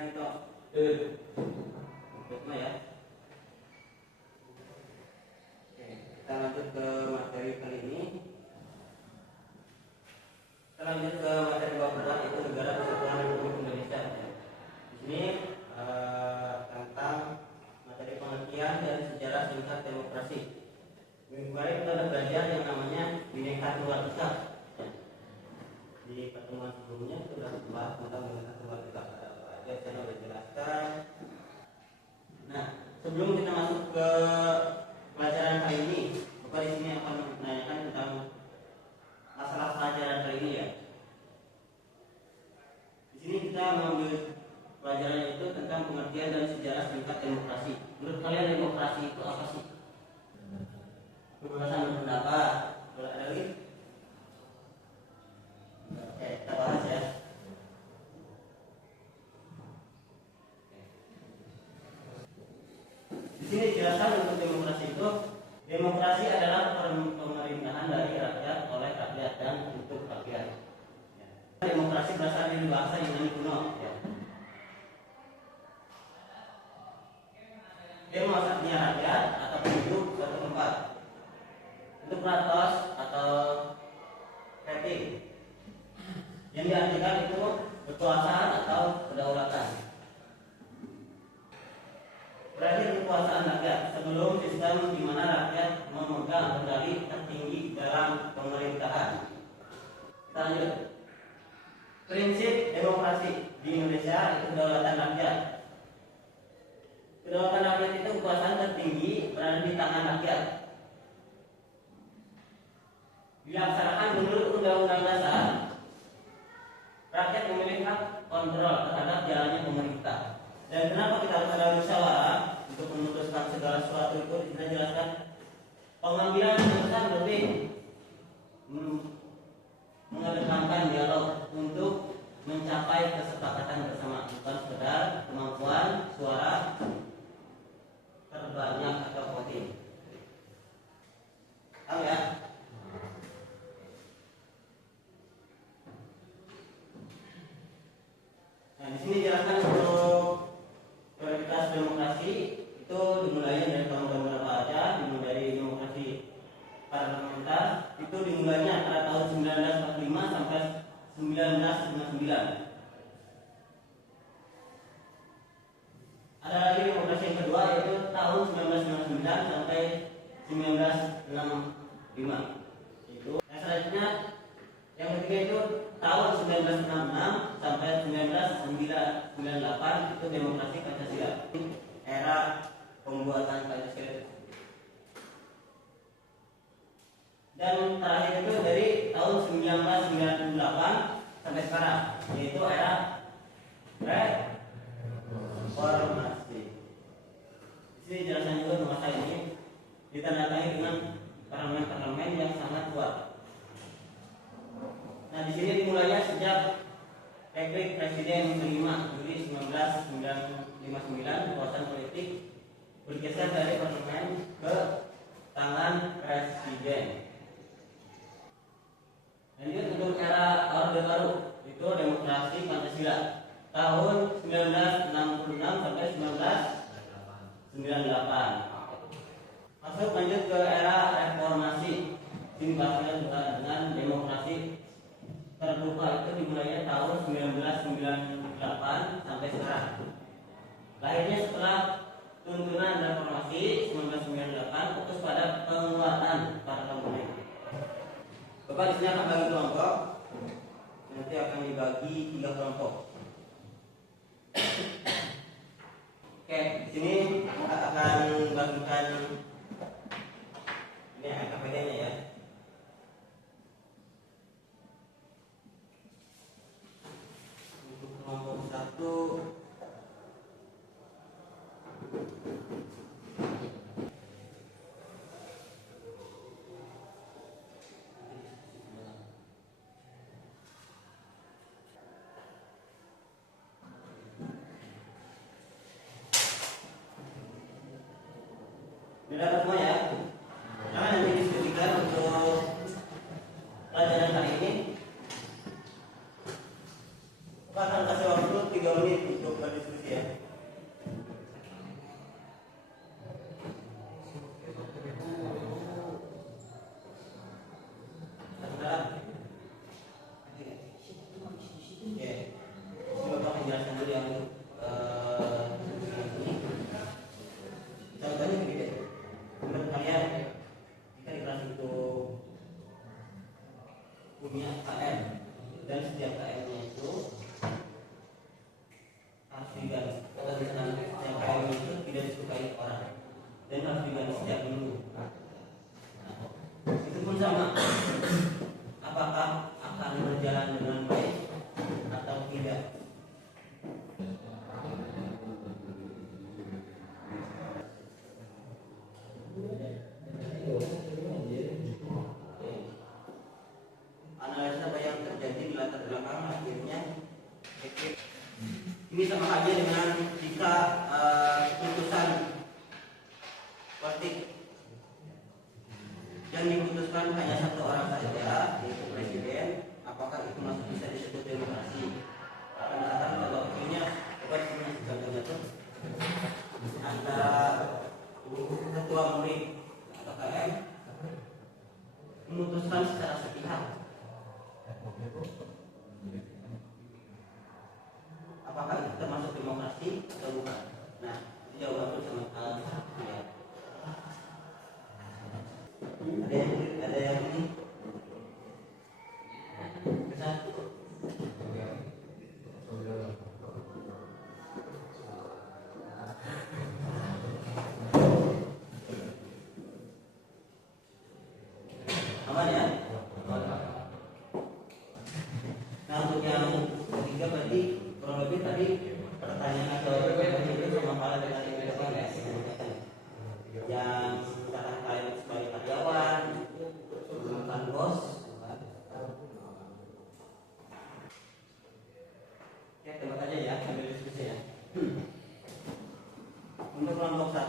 ya. Oke, kita lanjut ke materi kali ini. Kita lanjut ke materi bab 4, yaitu Negara Kesatuan Republik Indonesia. Di sini tentang materi pengertian dan sejarah singkat demokrasi. Minggu kemarin kita ada belajar yang namanya Bhinneka Tunggal Ika. Di pertemuan sebelumnya kita sudah membahas tentang Bhinneka Tunggal Ika. Saya sudah jelaskan. Nah, sebelum kita masuk ke pelajaran kali ini, Bapak di sini akan menanyakan tentang masalah pelajaran kali ini ya. Di sini kita mengambil pelajaran itu tentang pengertian dan sejarah singkat demokrasi. Menurut kalian demokrasi itu apa sih? Kebebasan berpendapat. Ada lagi? Oke, kita bahas ya. Di sini dijelaskan untuk demokrasi itu, demokrasi adalah pemerintahan dari rakyat oleh rakyat dan untuk rakyat. Ya. Demokrasi berasal dari bahasa Yunani kuno. Ya. Demos artinya rakyat atau penduduk suatu tempat. Untuk kratos atau rating yang diartikan itu kekuasaan atau kedaulatan. Berakhir kekuasaan rakyat sebelum sistem di mana rakyat memegang kendali tertinggi dalam pemerintahan. Kita lanjut. Prinsip demokrasi di Indonesia itu kedaulatan rakyat. Kedaulatan rakyat itu kekuasaan tertinggi berada di tangan rakyat. Dilaksanakan menurut Undang-Undang Dasar, rakyat memiliki hak kontrol terhadap jalannya pemerintah. Dan kenapa kita harus ada musyawarah untuk memutuskan segala sesuatu itu? Kita jelaskan pengambilan keputusan lebih mengedepankan dialog untuk mencapai kesepakatan bersama, bukan sekedar kemampuan suara terbanyak atau voting. Tahu ya? Nah, di sini jelaskan untuk prioritas demokrasi itu dimulai dari tahun berapa aja. Dimulai dari demokrasi parlementer itu dimulainya antara tahun 1945 sampai 1959. Ada lagi demokrasi yang kedua yaitu tahun 1999 sampai 1965. Itu. Nah, selanjutnya yang ketiga itu tahun 1966 sampai 1998 itu demokrasi Pancasila. Era pembuatan Pancasila. Dan terakhir itu dari tahun 1998 sampai sekarang, yaitu era reformasi. Di sini jelasan juga masa ini ditandai dengan parlemen-parlemen yang sangat kuat. Nah, di sini dimulainya sejak Republik Presiden kelima Juli 1959, kekuasaan politik bergeser dari parlemen ke tangan presiden. Lanjut untuk era Orde Baru, itu demokrasi Pancasila tahun 1966 sampai 1998. Masuk lanjut ke era reformasi. Ini bahasanya juga dengan demokrasi terbuka itu dimulainya tahun 1998 sampai sekarang. Lahirnya setelah tuntunan reformasi 1998 fokus pada penguatan para pemilih. Bapak di sini akan bagi kelompok. Nanti akan dibagi 3 kelompok. Oke, di sini kita akan bagikan ini LKPD-nya ya. Untuk kelompok 1 Sudah semua ya? Jangan nanti diskusikan untuk pelajaran kali ini. Kita akan kasih waktu 3 menit untuk berdiskusi. harus diganti. Kalau misalnya yang kayak itu tidak disukai orang dan harus diganti setiap minggu. Itu pun sama. Apakah akan berjalan dengan baik atau tidak? Analisa apa yang terjadi di latar belakang akhirnya ini sama aja dengan jika putusan politik yang diputuskan hanya satu orang saja, yaitu presiden, apakah itu masih bisa disebut demokrasi? Misalkan kalau punya contohnya tuh antara ketua murid atau KM memutuskan secara sepihak, apakah itu termasuk demokrasi atau bukan? Nah, jawabannya sama ya. Ada yang ini bisa aman ya? Nah, untuk yang ketiga berarti kurang lebih tadi pertanyaan atau itu sama hal dengan yang depan ya, yang misalkan kalian sebagai karyawan, bukan bos. Ya, tebak aja ya, sambil diskusi ya. Untuk kelompok 1,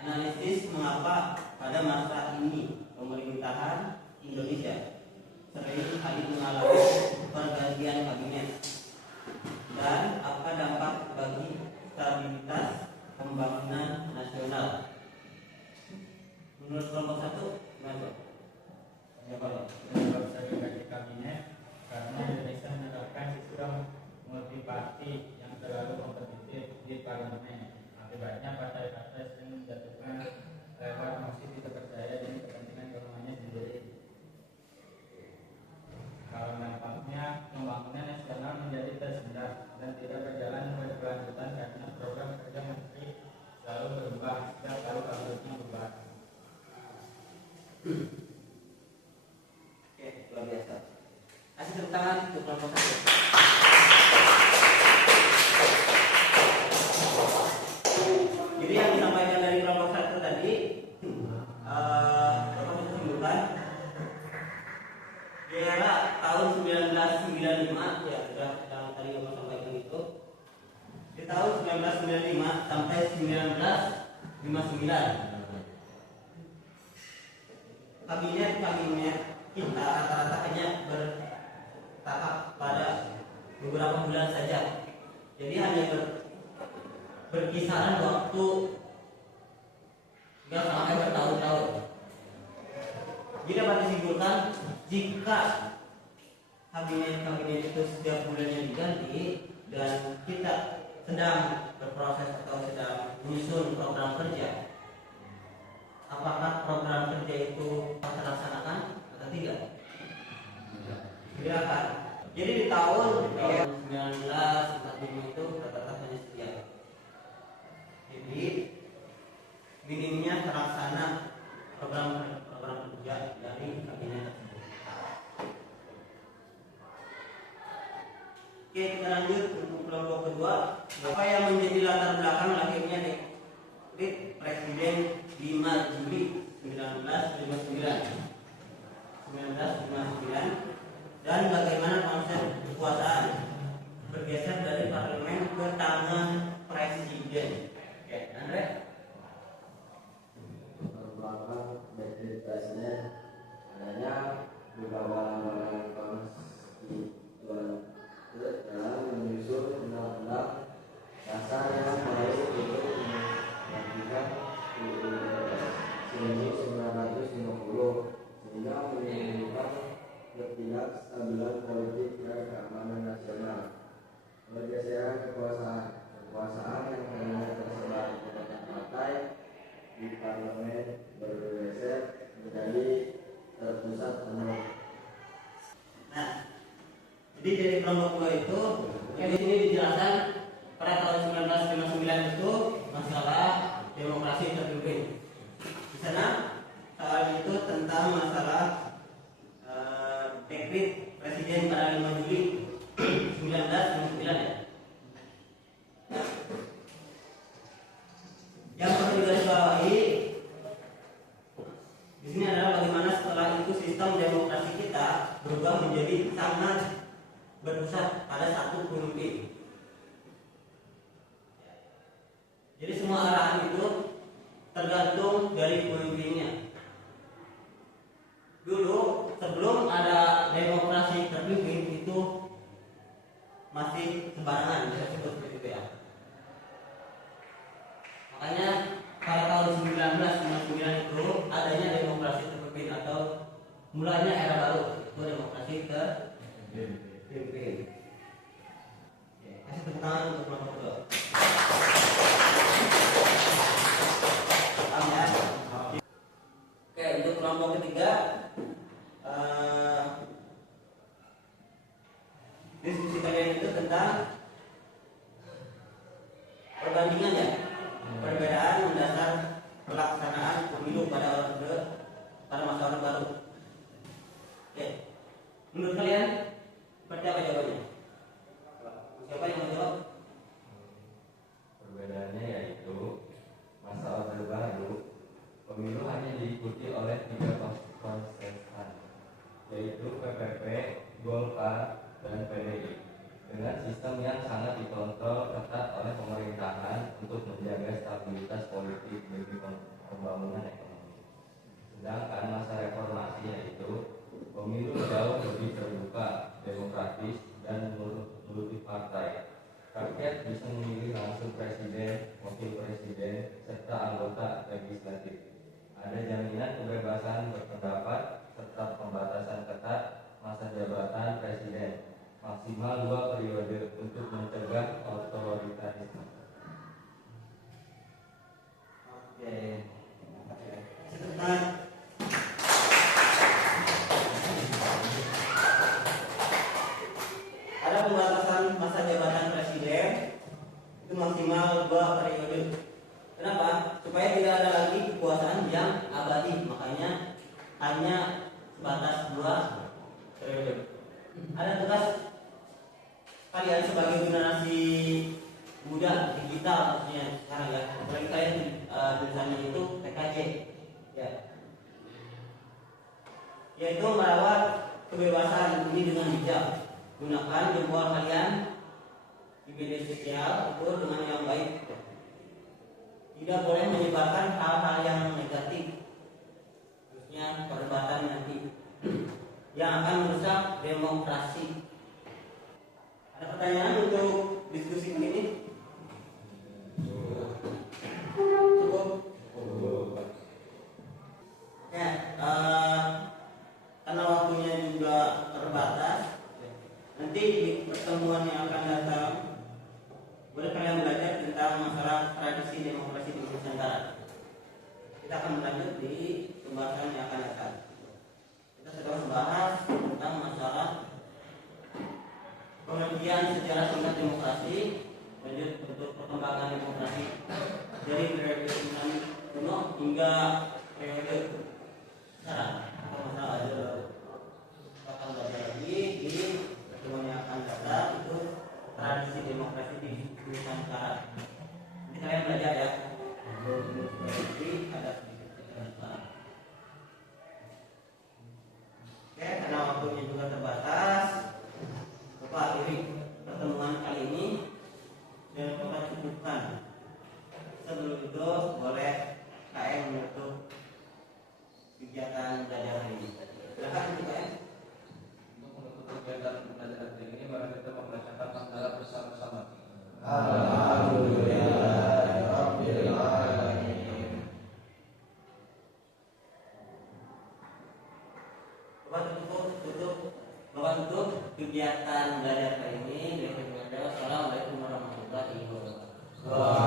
analisis mengapa pada masa ini pemerintahan Indonesia sering kali mengalami pergantian kabinet dan apa dampak bagi stabilitas pembangunan nasional. Menurut kelompok 1, gimana? Ya, Pak. Bisa diganti kabinet karena Indonesia menerapkan sistem multiparti yang terlalu kompetitif di parlemen. Akibatnya partai-partai sering menjatuhkan lewat mosi tidak percaya demi kepentingan golongannya sendiri. Kalau dampaknya pembangunan nasional menjadi tersendat dan tidak berjalan berkelanjutan karena program kerja menteri selalu berubah setiap kali kabinetnya berubah. Oke, luar biasa. Kasih tepuk tangan untuk kelompok 1. Jadi yang disampaikan dari kelompok 1 tadi, dapat disimpulkan di era tahun 1995 ya, sudah yang tadi Bapak sampaikan itu. Di tahun 1995 sampai 1959 kabinet kita rata-rata hanya bertahap pada beberapa bulan saja. Jadi hanya berkisaran waktu nggak sampai bertahun-tahun. Jadi dapat disimpulkan jika kabinet itu setiap bulannya diganti dan kita sedang berproses atau sedang menyusun program kerja, apakah program kerja itu terlaksanakan atau tidak? Tidak akan. Jadi di tahun 1945 itu rata-rata hanya sekian. Jadi minimnya terlaksana program kerja dari kabinet tersebut. Oke, kita lanjut untuk kelompok kedua. Apa yang menjadi latar belakang lahirnya dekret Presiden 5 Juli 1959 dan bagaimana konsep kekuasaan bergeser dari parlemen ke tangan presiden. Oke, Andre. Belakang dekret presiden adanya beberapa lembaga konstituen dalam menyusun undang-undang dasar yang baik untuk menggantikan UUD 1950 sehingga menimbulkan ketidakstabilan politik dan keamanan nasional. Pergeseran kekuasaan yang hanya tersebar di tingkat partai di parlemen bergeser menjadi terpusat penuh. Nah, Jadi dari kelompok 2 itu, di sini dijelaskan pada tahun 1959 itu masalah demokrasi terpimpin. Di sana soal itu tentang masalah dekret presiden pada 5 Juli 1959 ya. Yang perlu digarisbawahi di sini adalah bagaimana setelah itu sistem demokrasi kita berubah menjadi sangat berpusat pada satu pemimpin. Jadi semua arahan itu tergantung dari pemimpinnya. Dulu sebelum ada demokrasi terpimpin itu masih sembarangan bisa sebut seperti itu ya. Makanya pada tahun 1999 itu adanya demokrasi terpimpin atau mulanya era baru itu demokrasi terpimpin. Kasih tepuk tangan untuk kelompok kedua. Paham ya? Oke, untuk kelompok ketiga diskusi kalian itu tentang perbandingan ya, perbedaan mendasar pelaksanaan pemilu pada masa orde baru. Oke, menurut kalian seperti apa jawabannya? Siapa yang mau jawab? Perbedaannya yaitu masa orde baru pemilu hanya diikuti oleh 3 kontestan, yaitu PPP, Golkar, dan PDI, dengan sistem yang sangat dikontrol ketat oleh pemerintahan untuk menjaga stabilitas politik bagi pembangunan ekonomi. Sedangkan masa reformasi yaitu pemilu jauh lebih terbuka, demokratis, dan multipartai. Rakyat bisa memilih langsung presiden, wakil presiden, serta anggota legislatif. Ada jaminan kebebasan berpendapat serta pembatasan ketat masa jabatan presiden, maksimal 2 periode untuk mencegah otoritarisme. Oke. Sebentar. Ada pembatasan masa jabatan presiden itu maksimal 2 periode. Kenapa? Supaya tidak ada lagi kekuasaan yang abadi. Makanya hanya sebatas 2 periode. Ada tugas kalian sebagai generasi muda digital maksudnya sekarang ya. Apalagi kalian jurusannya itu PKJ ya. Yaitu merawat kebebasan ini dengan bijak. Gunakan jempol kalian di media sosial itu dengan yang baik. Tidak boleh menyebarkan hal-hal yang negatif, khususnya perdebatan nanti yang akan merusak demokrasi. Ada pertanyaan untuk diskusi ini? Cukup? Ya, karena waktunya juga terbatas, nanti di pertemuan yang akan datang boleh kalian belajar tentang masalah tradisi demokrasi di Nusantara. Kita akan lanjut di pembahasan yang akan datang. Kita sedang membahas tentang masalah pengertian sejarah singkat demokrasi, lanjut untuk perkembangan demokrasi dari periode kuno hingga periode sekarang. Masalah ada akan belajar lagi di pertemuan yang akan datang itu tradisi demokrasi di Nusantara. Nanti kalian belajar ya. Jadi ada sedikit sejarah. Oke, karena waktunya juga terbatas, Bapak akhiri pertemuan kali ini dan Bapak cukupkan. Sebelum itu boleh KM menutup kegiatan belajar hari ini. Silakan KM. Untuk menutup kegiatan belajar hari ini, mari kita membacakan hamdalah bersama-sama. Alhamdulillahirabbil alamin. Bapak tutup kegiatan belajar hari ini. Assalamualaikum warahmatullahi wabarakatuh.